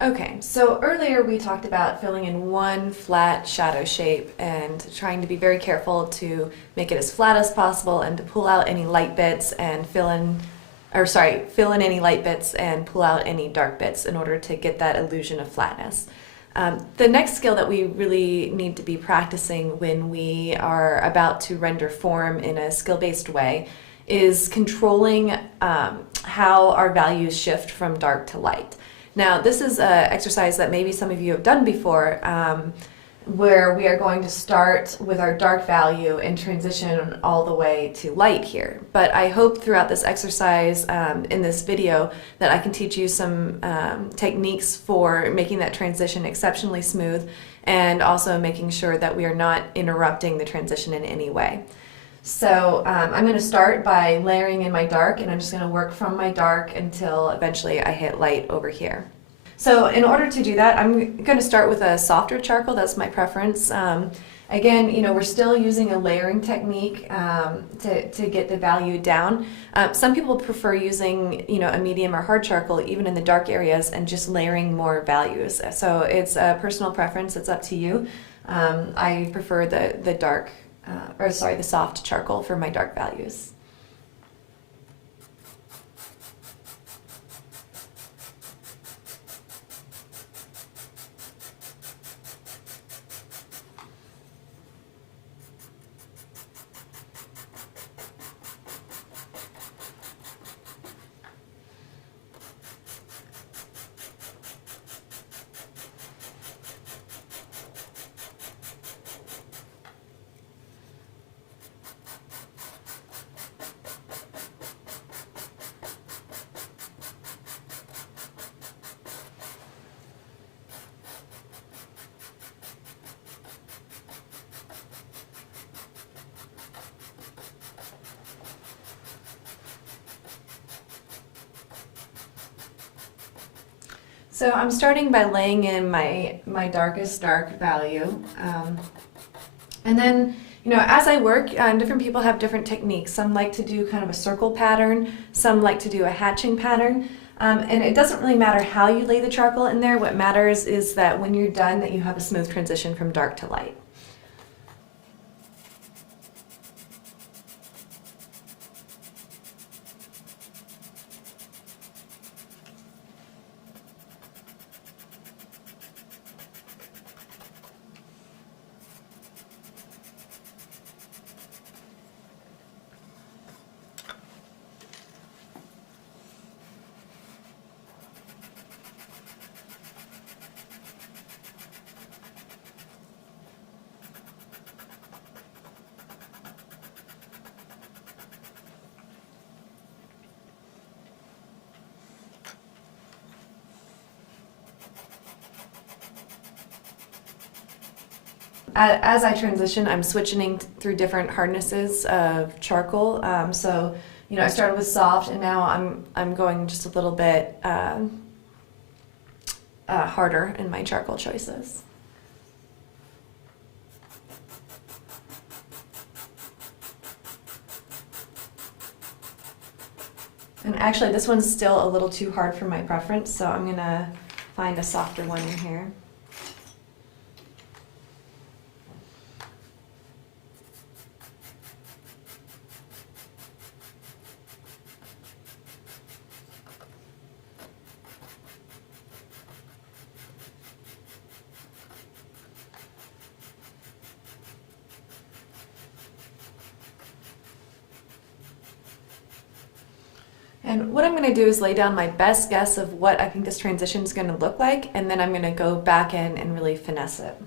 Okay, so earlier we talked about filling in one flat shadow shape and trying to be very careful to make it as flat as possible and to pull out any light bits and fill in any light bits and pull out any dark bits in order to get that illusion of flatness. The next skill that we really need to be practicing when we are about to render form in a skill-based way is controlling how our values shift from dark to light. Now, this is an exercise that maybe some of you have done before, where we are going to start with our dark value and transition all the way to light here. But I hope throughout this exercise in this video that I can teach you some techniques for making that transition exceptionally smooth and also making sure that we are not interrupting the transition in any way. So I'm going to start by layering in my dark, and I'm just going to work from my dark until eventually I hit light over here. So in order to do that, I'm going to start with a softer charcoal. That's my preference. Again, we're still using a layering technique to get the value down. Some people prefer using, a medium or hard charcoal even in the dark areas and just layering more values. So it's a personal preference. It's up to you. I prefer the soft charcoal for my dark values. So I'm starting by laying in my darkest dark value. And then, as I work, different people have different techniques. Some like to do kind of a circle pattern. Some like to do a hatching pattern. And it doesn't really matter how you lay the charcoal in there. What matters is that when you're done, that you have a smooth transition from dark to light. As I transition, I'm switching through different hardnesses of charcoal. So, I started with soft, and now I'm going just a little bit harder in my charcoal choices. And actually, this one's still a little too hard for my preference, so I'm gonna find a softer one in here. And what I'm going to do is lay down my best guess of what I think this transition is going to look like, and then I'm going to go back in and really finesse it.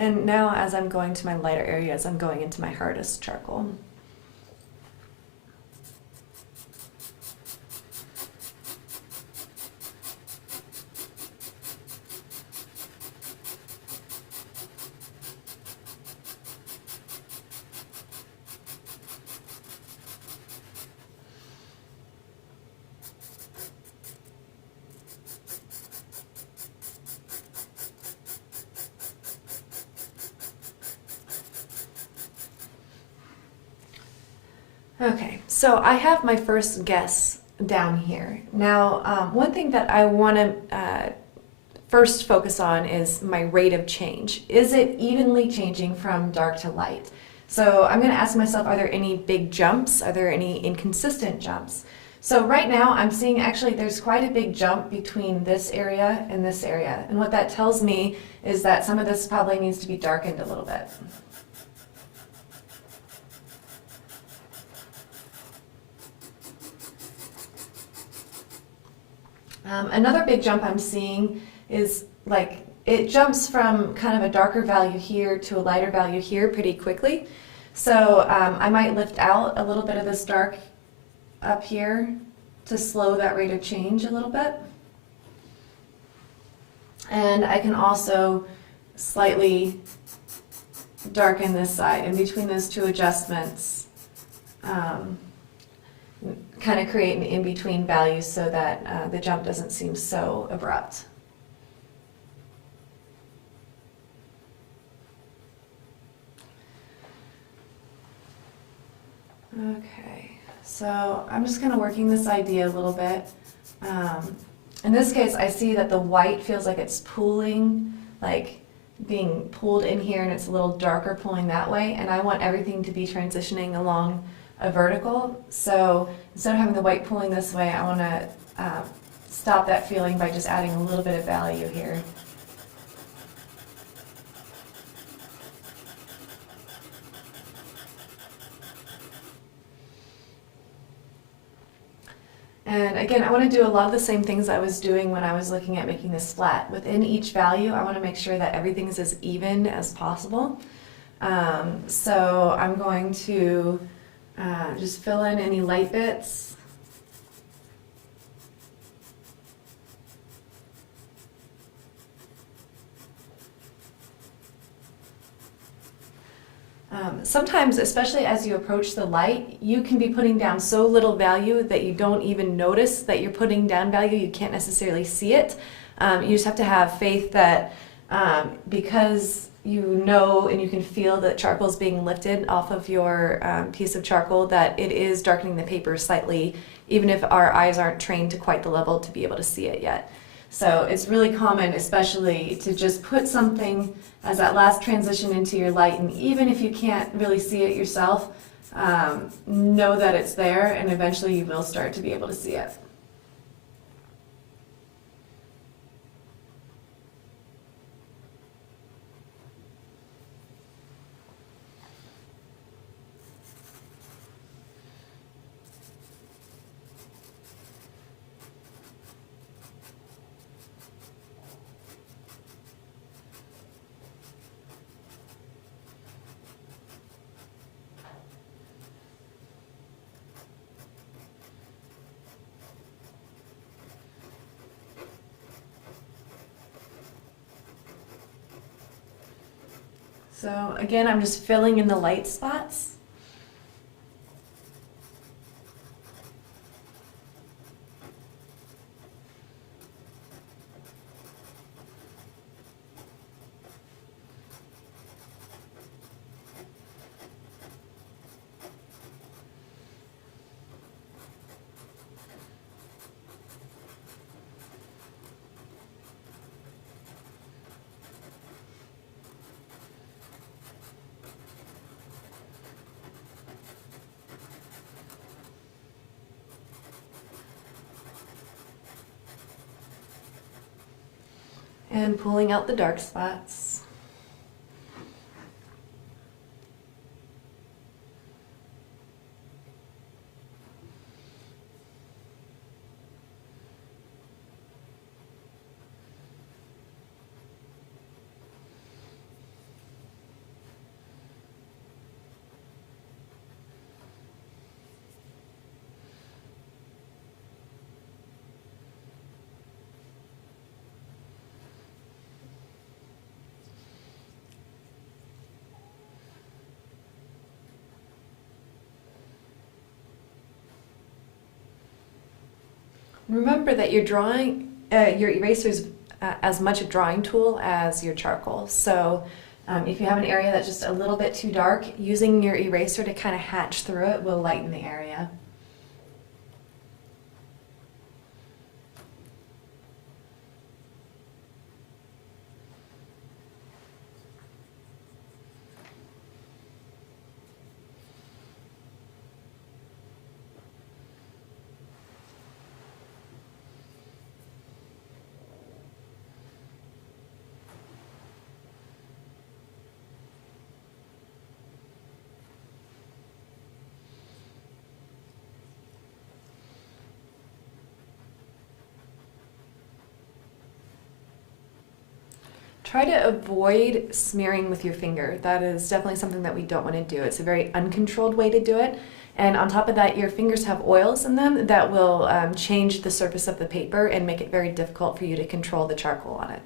And now as I'm going to my lighter areas, I'm going into my hardest charcoal. Okay, so I have my first guess down here. Now, one thing that I want to first focus on is my rate of change. Is it evenly changing from dark to light? So I'm going to ask myself, are there any big jumps? Are there any inconsistent jumps? So right now I'm seeing actually there's quite a big jump between this area and this area. And what that tells me is that some of this probably needs to be darkened a little bit. Another big jump I'm seeing is like it jumps from kind of a darker value here to a lighter value here pretty quickly. So I might lift out a little bit of this dark up here to slow that rate of change a little bit. And I can also slightly darken this side. And between those two adjustments, kind of create an in-between value so that the jump doesn't seem so abrupt. Okay, so I'm just kind of working this idea a little bit. In this case, I see that the white feels like it's pooling, like being pulled in here, and it's a little darker pulling that way, and I want everything to be transitioning along a vertical. So instead of having the white pulling this way, I want to stop that feeling by just adding a little bit of value here. And again, I want to do a lot of the same things I was doing when I was looking at making this flat. Within each value, I want to make sure that everything is as even as possible. So I'm going to just fill in any light bits. Sometimes, especially as you approach the light, you can be putting down so little value that you don't even notice that you're putting down value. You can't necessarily see it. You just have to have faith that because you know and you can feel that charcoal is being lifted off of your piece of charcoal, that it is darkening the paper slightly, even if our eyes aren't trained to quite the level to be able to see it yet. So it's really common, especially, to just put something as that last transition into your light, and even if you can't really see it yourself, know that it's there, and eventually you will start to be able to see it. So again, I'm just filling in the light spots. And pulling out the dark spots. Remember that you're drawing, your eraser is as much a drawing tool as your charcoal. So if you have an area that's just a little bit too dark, using your eraser to kind of hatch through it will lighten the area. Try to avoid smearing with your finger. That is definitely something that we don't want to do. It's a very uncontrolled way to do it. And on top of that, your fingers have oils in them that will change the surface of the paper and make it very difficult for you to control the charcoal on it.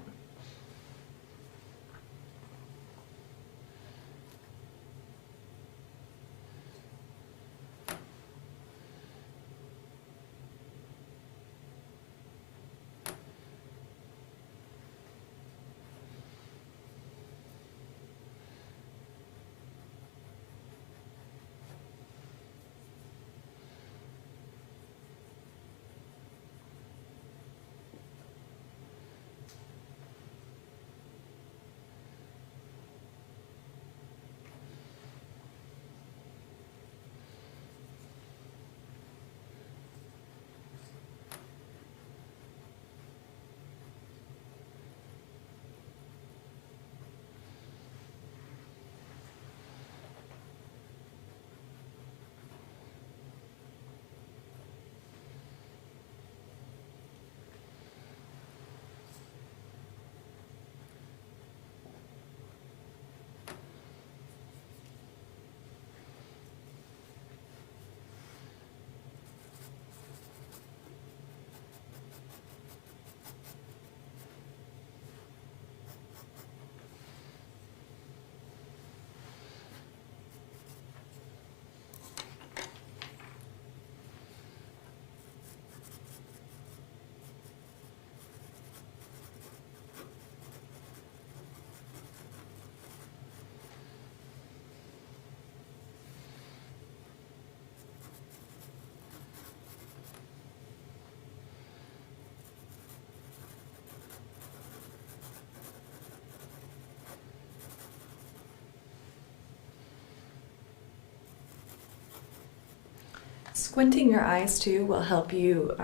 Squinting your eyes too will help you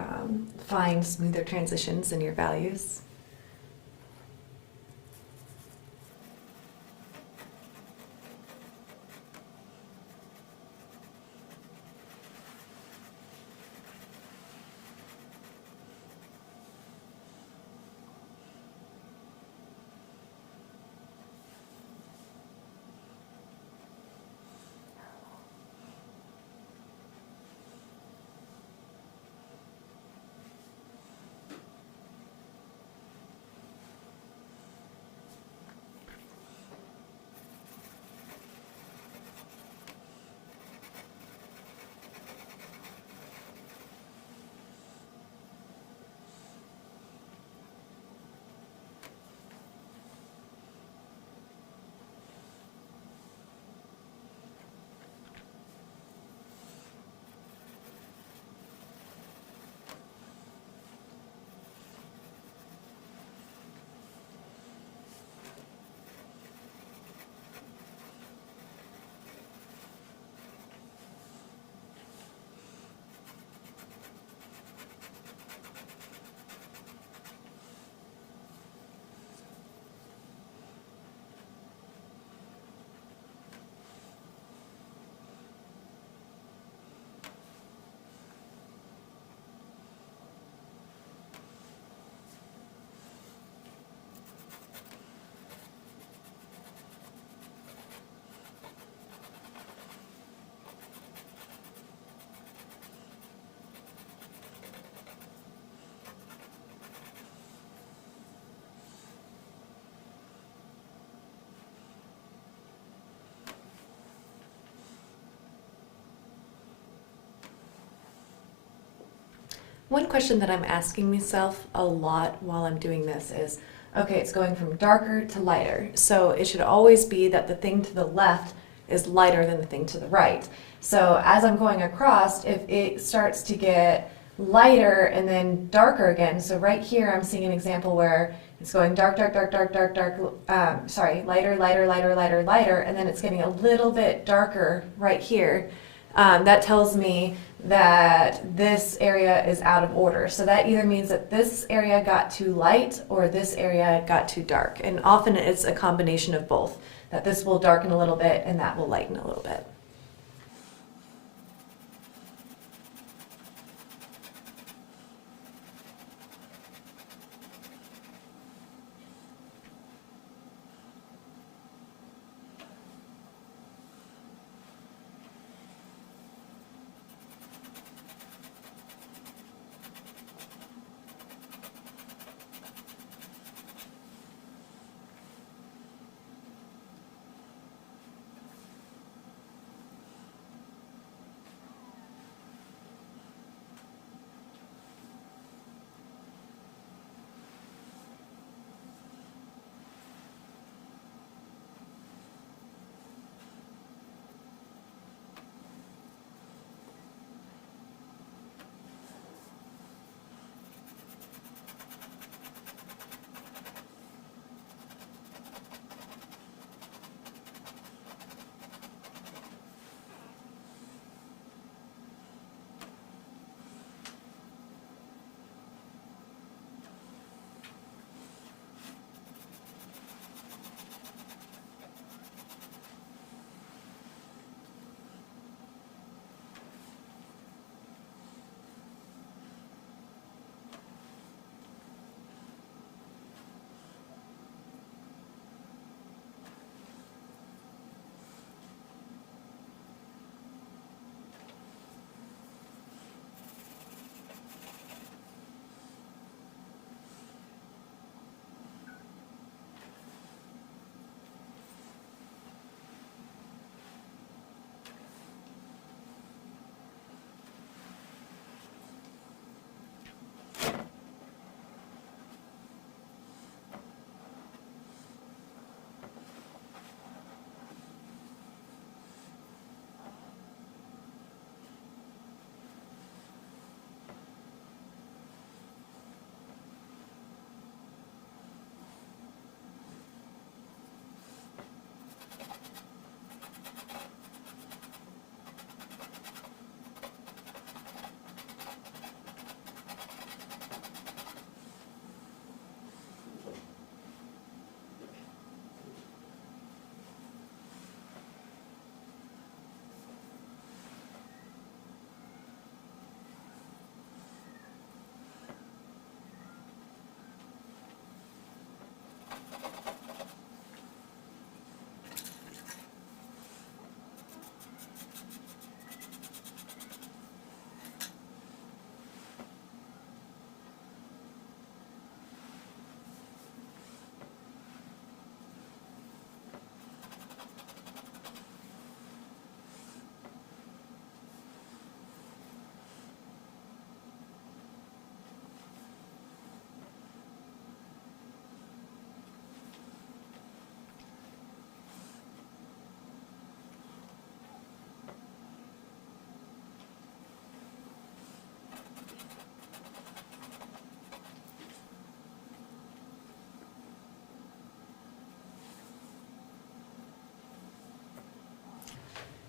find smoother transitions in your values. One question that I'm asking myself a lot while I'm doing this is, okay, it's going from darker to lighter. So it should always be that the thing to the left is lighter than the thing to the right. So as I'm going across, if it starts to get lighter and then darker again, so right here I'm seeing an example where it's going dark, dark, dark, dark, dark, dark, lighter, lighter, lighter, lighter, lighter, and then it's getting a little bit darker right here. That tells me that this area is out of order. So that either means that this area got too light or this area got too dark. And often it's a combination of both, that this will darken a little bit and that will lighten a little bit.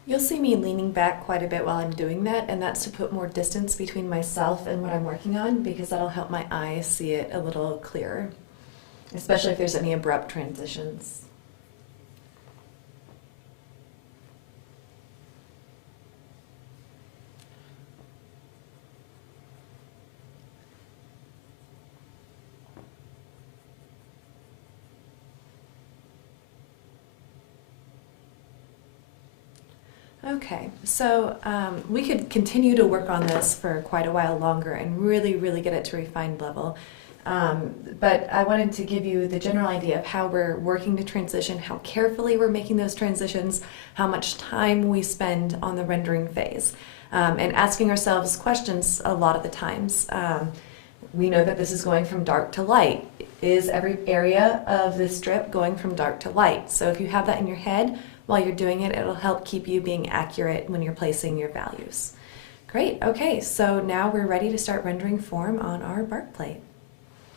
You'll see me leaning back quite a bit while I'm doing that, and that's to put more distance between myself and what I'm working on, because that'll help my eyes see it a little clearer, especially if there's any abrupt transitions. Okay, so we could continue to work on this for quite a while longer and really, really get it to refined level. But I wanted to give you the general idea of how we're working to transition, how carefully we're making those transitions, how much time we spend on the rendering phase. and asking ourselves questions a lot of the times. We know that this is going from dark to light. Is every area of this strip going from dark to light? So if you have that in your head while you're doing it, it'll help keep you being accurate when you're placing your values. Great, okay, so now we're ready to start rendering form on our bark plate.